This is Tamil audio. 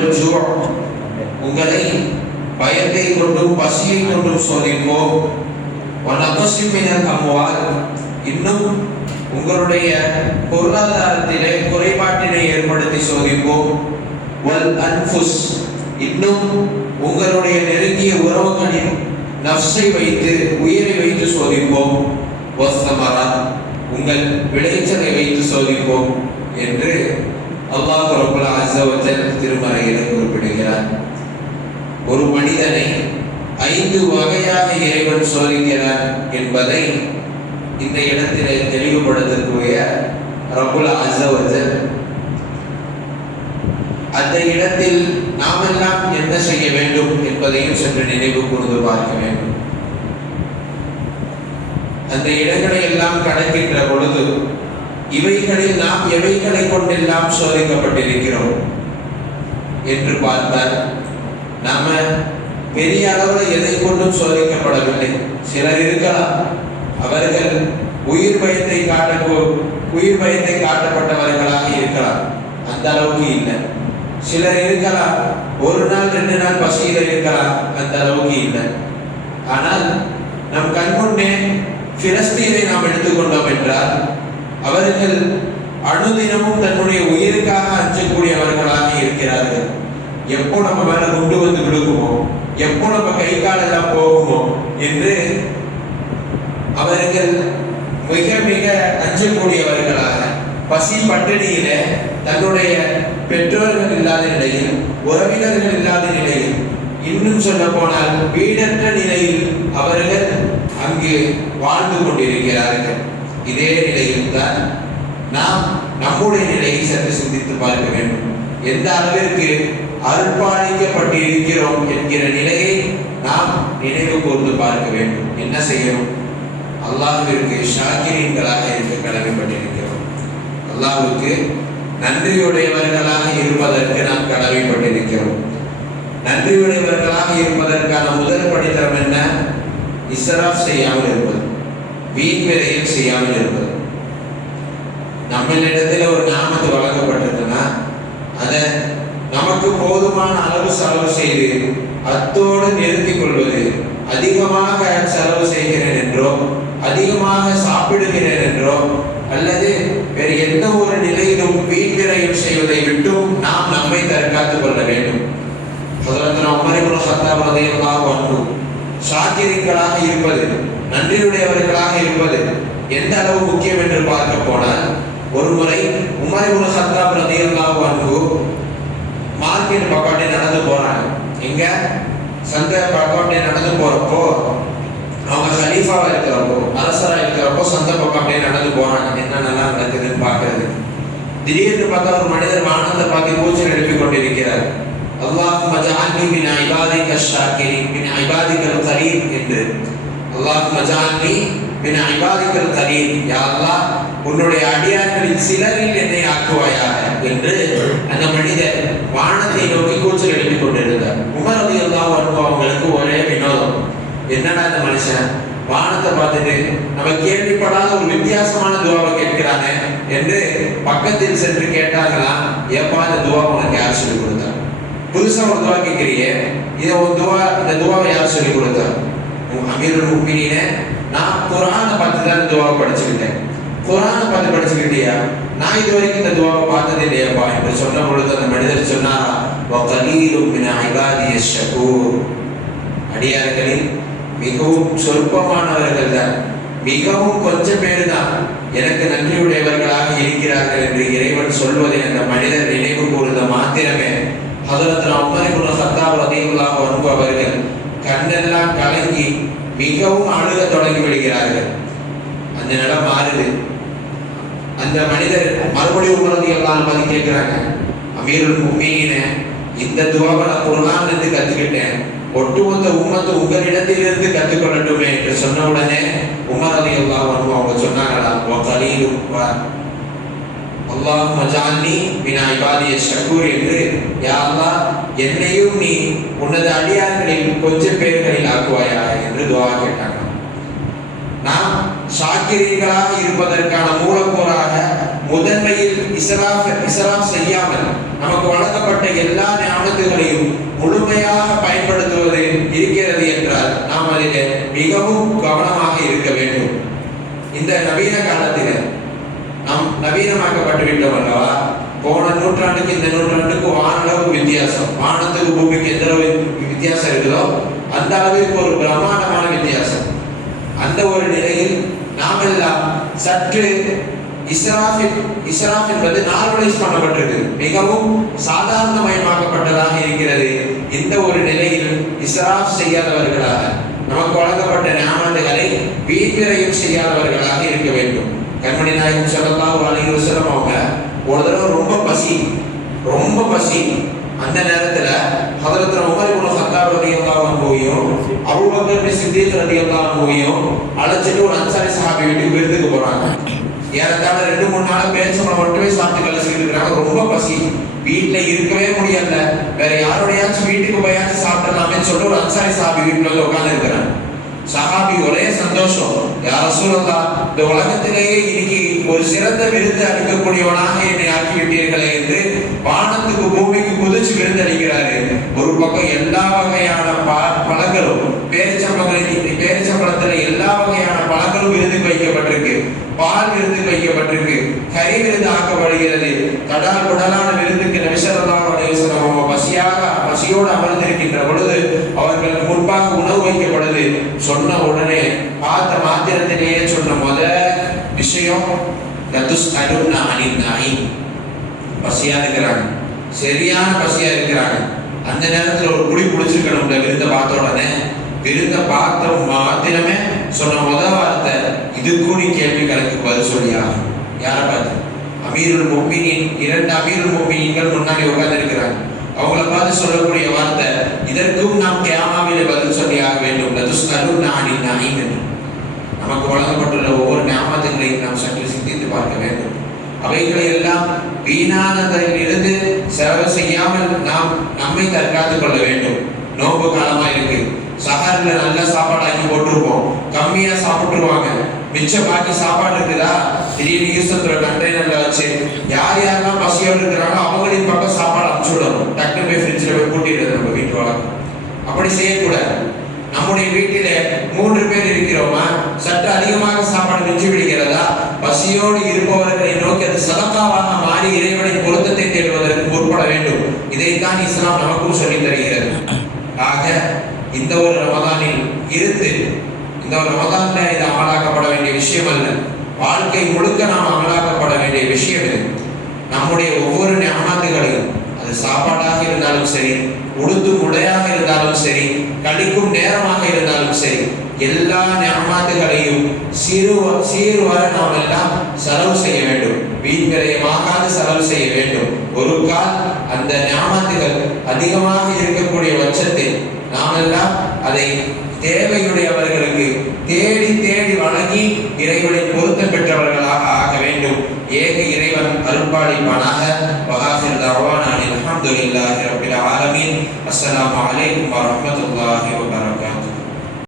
வல்-ஜூ' உங்களை பயத்தை கொண்டும் பசியை கொண்டும் சோதிப்போம். வ-நக்ஸின் மினல் அம்வால் இன்னும் உங்களுடைய பொருளாதாரத்திலே குறைபாட்டினை ஏற்படுத்தி சோதிப்போம். வல்-அன்ஃபுஸ் இன்னும் உங்களுடைய நெருங்கிய உறவுகளின் நஃப்ஸை வைத்து உயிரை வைத்து சோதிப்போம். வஸ்-ஸமராத் உங்கள் விளைச்சலை வைத்து சோதிப்போம் என்று அல்லாஹ் ரப்பல் அஸ்ஸ வ ஜல் திருமறையில் குறிப்பிடுகிறார். ஒரு மனிதனை 5 வகையாக இறைவன் சோதிக்கிறார் என்பதை இந்த இடத்திலே தெளிவுபடுத்தக்கூடிய ரப்பல் அஸ்ஸ வ ஜல் அந்த இடத்தில் நாமெல்லாம் என்ன செய்ய வேண்டும் என்பதையும் சென்று நினைவு கூர்ந்து பார்க்க வேண்டும். அந்த இடங்களை எல்லாம் கடக்கின்ற பொழுது இவைகளில் நாம் எவைகளை கொண்டெல்லாம் சோதிக்கப்பட்டிருக்கிறோம் என்று பார்த்தால் நாம பெரிய அளவில் எதை கொண்டும் சோதிக்கப்படவில்லை. சிலர் இருக்கலாம், அவர்கள் உயிர் பயத்தை காட்டப்பட்டவர்களாக இருக்கலாம், அந்த அளவுக்கு இல்லை. சிலர் இருக்கலாம், 1 நாள் 2 நாள் பசியில் இருக்கலாம், அந்த அளவுக்கு இல்லை. ஆனால் நம் கண்முன்னே பிலஸ்தீனை நாம் எடுத்துக்கொண்டோம் என்றால் அவர்கள் அனுதினமும் தன்னுடைய உயிருக்காக அஞ்சக்கூடியவர்களாக இருக்கிறார்கள். எப்போ நம்ம மேல குண்டு வந்து விழுகுமோ, எப்போ நம்ம கை காலெல்லாம் போகுமோ என்று அவர்கள் மிக மிக அஞ்சக்கூடியவர்களாக பசி பட்டினியில தன்னுடைய பெற்றோர்கள் இல்லாத நிலையில், உறவினர்கள் இல்லாத நிலையில், இன்னும் சொல்ல போனால் வீடற்ற நிலையில் அவர்கள் அங்கு வாழ்ந்து கொண்டிருக்கிறார்கள். இதே நிலையில் தான் நாம் நம்முடைய நிலையை சற்று சிந்தித்து பார்க்க வேண்டும். எந்த அளவிற்கு அர்ப்பணிக்கப்பட்டு இருக்கிறோம் என்கிற நிலையை நாம் நினைவு கூர்ந்து பார்க்க வேண்டும். என்ன செய்யணும்? அல்லாஹ்விற்கு ஷாக்கிரீன்களாக இருக்க கடமைப்பட்டிருக்கிறோம். அல்லாஹ்வுக்கு நன்றியுடையவர்களாக இருப்பதற்கு நாம் கடமைப்பட்டிருக்கிறோம். நன்றியுடையவர்களாக இருப்பதற்கான முதல் படித்தரம் என்ன? இஸ்ராஃப் செய்யாமல் இருப்பது, வீண் விரயம் செய்யாமல் இருப்பது. நம்மளிடத்தில் ஒரு ஞாபகத்து வழங்கப்பட்டிருக்குன்னா அதை நமக்கு போதுமான அளவு செலவு செய்து அத்தோடு நிறுத்திக் கொள்வது. அதிகமாக செலவு செய்கிறேன் என்றோ, அதிகமாக சாப்பிடுகிறேன் என்றோ, அல்லது வேறு எந்த ஒரு நிலையிலும் வீண் விரயம் செய்வதை விட்டும் நாம் நம்மை தற்காத்துக் கொள்ள வேண்டும். ஹஜ்ரத் உமர் இப்னு கத்தாப் ரலியல்லாஹு அன்ஹு ஷாக்கிரீன்களாக இருப்பது, நன்றியுடையவர்களாக இருப்பது எந்த அளவு முக்கியம் என்று பார்க்க போனால், ஒரு முறை உமர் இப்னு கத்தாப் ரலியல்லாஹு அன்ஹு மார்க்கெட் பக்கோட்டை நடந்து போறாங்க. எங்க சந்தை பக்கோட்டை நடந்து போறப்போ, அவங்க கலீஃபாவா இருக்கிறப்போ, அரசரா இருக்கிறப்போ சந்தை பக்கம் அப்படியே நடந்து போறாங்க. என்ன நல்லா நடக்குதுன்னு பார்க்கறது. திடீர்னு பார்த்தா ஒரு மனிதர் வானத்தை பார்த்து கூச்சல் எழுப்பிக் கொண்டிருக்கிறார். அல்லாஹும்ம ஜஅல்னி மின் இபாதிக ஷாக்கிரீன் மின் இபாதிகல் கரீம் என்று. அல்லாஹும்ம ஜஅல்னி மின் இபாதிகல் கரீம், யா அல்லாஹ் உன்னுடைய அடியார்களில் சிலரில் என்னை ஆக்குவாயாக என்று அந்த மனிதர் வானத்தை நோக்கி கூச்சல் எழுப்பிக் கொண்டிருந்தார். உமர் ரலியல்லாஹு அன்ஹு அவங்களுக்கு ஒரே வினோதம், என்னடா இந்த மனுஷன் வானத்தை பார்த்துட்டு நம்ம கேள்விப்படாத ஒரு வித்தியாசமான துவாவை கேட்கிறானே என்று பக்கத்தில் சென்று கேட்டாங்களாம். ஏப்பா இந்த துவா உனக்கு யார் சொல்லிக் கொடுத்தா? புதுசா ஒரு துவா கேட்கிறியே, இதை ஒரு துவா, இந்த துவாவை யார் சொல்லிக் கொடுத்தா? அமீருல் முஃமினீனே, நான் குர்ஆனை பார்த்து தான் இந்த துவாவை படிச்சுக்கிட்டேன். குர்ஆனை பார்த்து படிச்சுக்கிட்டியா? நான் இது வரைக்கும் இந்த துவாவை பார்த்ததே இல்லையாப்பா என்று சொன்ன பொழுது அந்த மனிதர் சொன்னாரா, வகலீலும் மின் இபாதியஷ் ஷகூர், அடியார்களில் மிகவும் சொற்பமானவர்கள் தான், மிகவும் கொஞ்சம் பேர் தான் எனக்கு நன்றியுடையவர்களாக இருக்கிறார்கள் என்று இறைவன் சொல்வதை அந்த மனிதர் நினைவு கூர்ந்த மாத்திரமே ஹஜ்ரத் உமர் இப்னு கத்தாப் ரலியல்லாஹு அன்ஹு அவர்கள் கண்ணெல்லாம் கலங்கி மிகவும் அழுக தொடங்கி விடுகிறார்கள். அந்த நிலம் மாறுது. அந்த மனிதர் மறுபடியும் உமர் ரலியல்லாஹு அன்ஹு கேட்கிறாங்க, அமீருல் முஃமினீனே, இந்த துவாவை நான் குர்ஆன்ல இருந்து கத்துக்கிட்டேன், ஒட்டுமொத்த உம்மத்து உங்களிடத்திலிருந்து கற்றுக்கொள்ளட்டுமே என்று சொன்ன உடனே உமர் ரலியல்லாஹு அன்ஹு அவங்க சொன்னாங்களா, வகலீலும் அல்லாஹும்ம ஜஅல்னி மின் இபாதியஷ் ஷகூர் என்று, யா அல்லாஹ் என்னையும் நீ உன்னத அடியார்களில் கொஞ்சம் பேர்களில் ஆக்குவாயா என்று துஆ கேட்டாங்க. நாம் ஷாக்கிரீன்களாக இருப்பதற்கான மூலக்கூறாக முதன்மையில் இஸ்ராஃப் செய்யாமல் நமக்கு வழங்கப்பட்ட எல்லா ஞாபகங்களையும் முழுமையாக பயன்படுத்துவது இருக்கிறது என்றால் நாம் அதில் மிகவும் கவனமாக இருக்க வேண்டும். இந்த நவீன காலத்தில் நாம் நவீனமாக்கப்பட்டு விட்டோம் அல்லவா? போன நூற்றாண்டுக்கு இந்த நூற்றாண்டுக்கு வானளவுக்கு வித்தியாசம், வானத்துக்கு பூமிக்கு எந்த அளவு வித்தியாசம் இருக்குதோ அந்த அளவிற்கு ஒரு பிரம்மாண்டமான வித்தியாசம். அந்த ஒரு நிலையில் நாம் எல்லாம் சற்று இஸ்ராஃப் என்பது நார்மலைஸ் பண்ணப்பட்டிருக்கு, மிகவும் சாதாரணமயமாக்கப்பட்டதாக இருக்கிறது. இந்த ஒரு நிலையில் இஸ்ராஃப் செய்யாதவர்களாக, நமக்கு வழங்கப்பட்ட ஞாபகங்களை வீண்விரயம் செய்யாதவர்களாக இருக்க வேண்டும். கண்மணி நாயகம் ஸல்லல்லாஹு அலைஹி வஸல்லம் அவங்க ஒரு தடவை ரொம்ப பசி அந்த நேரத்துல ஹதரத் உமர் இப்னு கத்தாப் ரலியல்லாஹு அன்ஹுவையும் அபூபக்கர் சித்திக் ரலியல்லாஹு அன்ஹுவையும் அழைச்சிட்டு ஒரு அன்சாரி சஹாபி வீட்டுக்கு விருந்துக்கு போறாங்க. ஏறத்தாழ 2-3 நாள் பேச்சம்பளம் மட்டுமே சாப்பிட்டு கழிச்சுட்டு இருக்கிறாங்க. ரொம்ப பசி, வீட்டுல இருக்கவே முடியல, வேற யாரோடையாச்சும் வீட்டுக்கு போயாச்சும் சாப்பிடலாமே சொல்லி ஒரு அன்சாரி சஹாபி வீட்டுல வந்து உட்கார்ந்து இருக்கிறாங்க. சஹாபி ஒரே சந்தோஷம், யா ரசூலல்லாஹ், இந்த உலகத்திலேயே இன்னைக்கு ஒரு சிறந்த விருந்து அளிக்கக்கூடியவனாக என்னை ஆக்கிவிட்டீர்களே என்று வானத்துக்கு பூமிக்கு குதிச்சு விருந்து அளிக்கிறாரு. ஒரு பக்கம் எல்லா வகையான பழங்களும், பேரிச்சம்பழத்துல எல்லா வகையான பழங்களும் விருந்துக்கு வைக்கப்பட்டிருக்கு, பால் விருந்துக்கு வைக்கப்பட்டிருக்கு, கறி விருந்து ஆக்கப்படுகிறது. தடால் குடலான விருந்துக்கு நபி ஸல்லல்லாஹு அலைஹி வஸல்லம் பசியோடு அமர்ந்திருக்கின்ற பொழுது அவர்கள் முன்பாக உணவு வைக்கப்படுது. சொன்ன உடனே பார்த்த மாத்திரத்திலேயே சொன்ன விஷயம் பசியா இருக்கிறாங்க, சரியான பசியா இருக்கிறாங்க. அந்த நேரத்தில் ஒரு குடி குடிச்சிருக்கணும். விருந்த பார்த்த உடனே, விருந்த பார்த்த மாத்திரமே சொன்ன வார்த்தை, இது கூடி கேள்விகளுக்கு பதில் சொல்லியா? யாரை பார்த்து? அமீருல் முஃமினீன், 2 அமீருல் முஃமினீன்கள் முன்னாடி உட்கார்ந்து இருக்கிறாங்க. அவங்கள பார்த்து சொல்லக்கூடிய வார்த்தை, இதற்கும் நாம் கியாமாவிலே பதில் சொல்லியாக வேண்டும். நமக்கு வழங்கப்பட்டுள்ள ஒவ்வொரு ஞாபகங்களையும் நாம் சற்று சிந்தித்து பார்க்க வேண்டும். அவைகளை எல்லாம் வீணானதில் இருந்து செலவு செய்யாமல் நாம் நம்மை தற்காத்துக் கொள்ள வேண்டும். நோன்பு காலமா இருக்கு, சஹர்ல நல்ல சாப்பாடு ஆக்கி போட்டிருப்போம், கம்மியா சாப்பிட்டுருவாங்க, மிச்சம் பாக்கி சாப்பாடு இருக்குதா, திடீர்னு யூசத்துல கண்டெய்னர்ல வச்சு யாரெல்லாம் பசியோடு இருக்கிறாங்களோ அவங்களின் பக்கம் சாப்பாடு அனுப்பிச்சுடணும். டக்குனு போய் ஃப்ரிட்ஜில் போய் கூட்டிடுறது நம்ம வீட்டு வழக்கம். அப்படி செய்யக்கூடாது. நம்முடைய வீட்டில 3 பேர் இருக்கிறோமா, சற்று அதிகமாக சாப்பாடு மிஞ்சி விடுகிறதா, பசியோடு இருப்பவர்களை நோக்கி அது சதகாவாக மாறி இறைவனின் பொருத்தத்தை தேடுவதற்கு முற்பட வேண்டும். இதைத்தான் இஸ்லாம் நமக்கும் சொல்லித் தருகிறது. ஆக இந்த ஒரு ரமதானில் இருந்து, இந்த ஒரு ரமதான்ல இது அமலாக்கப்பட வேண்டிய விஷயம் அல்ல, வாழ்க்கை முழுக்க நாம் அமலாக்கப்பட வேண்டிய விஷயம் இது. நம்முடைய ஒவ்வொரு ஞாபகங்களையும், அது சாப்பாடாக இருந்தாலும் சரி, உடுத்தும் உடையாக இருந்தாலும் சரி, கழிக்கும் நேரமாக இருந்தாலும் சரி, எல்லா ஞாபகங்களையும் சீர்வர நாம் எல்லாம் செலவு செய்ய வேண்டும். வீண்விரயமாகாது செலவு செய்ய வேண்டும். ஒரு கால் அந்த ஞாபகங்கள் அதிகமாக இருக்கக்கூடிய பட்சத்தில் நாம் எல்லாம் அதை தேவையுடையவர்களுக்கு தேடி தேடி வழங்கி இறைவனின் பொருத்தம் பெற்றவர்களாக ஆக வேண்டும். ஏக இறைவன் அருள்பாலிப்பானாக. வஆகிர் தஅவானா அல்ஹம்துலில்லாஹி ரப்பில் ஆலமீன். அஸ்ஸலாமு அலைக்கும் வரஹ்மத்துல்லாஹி வபரகாத்துஹு.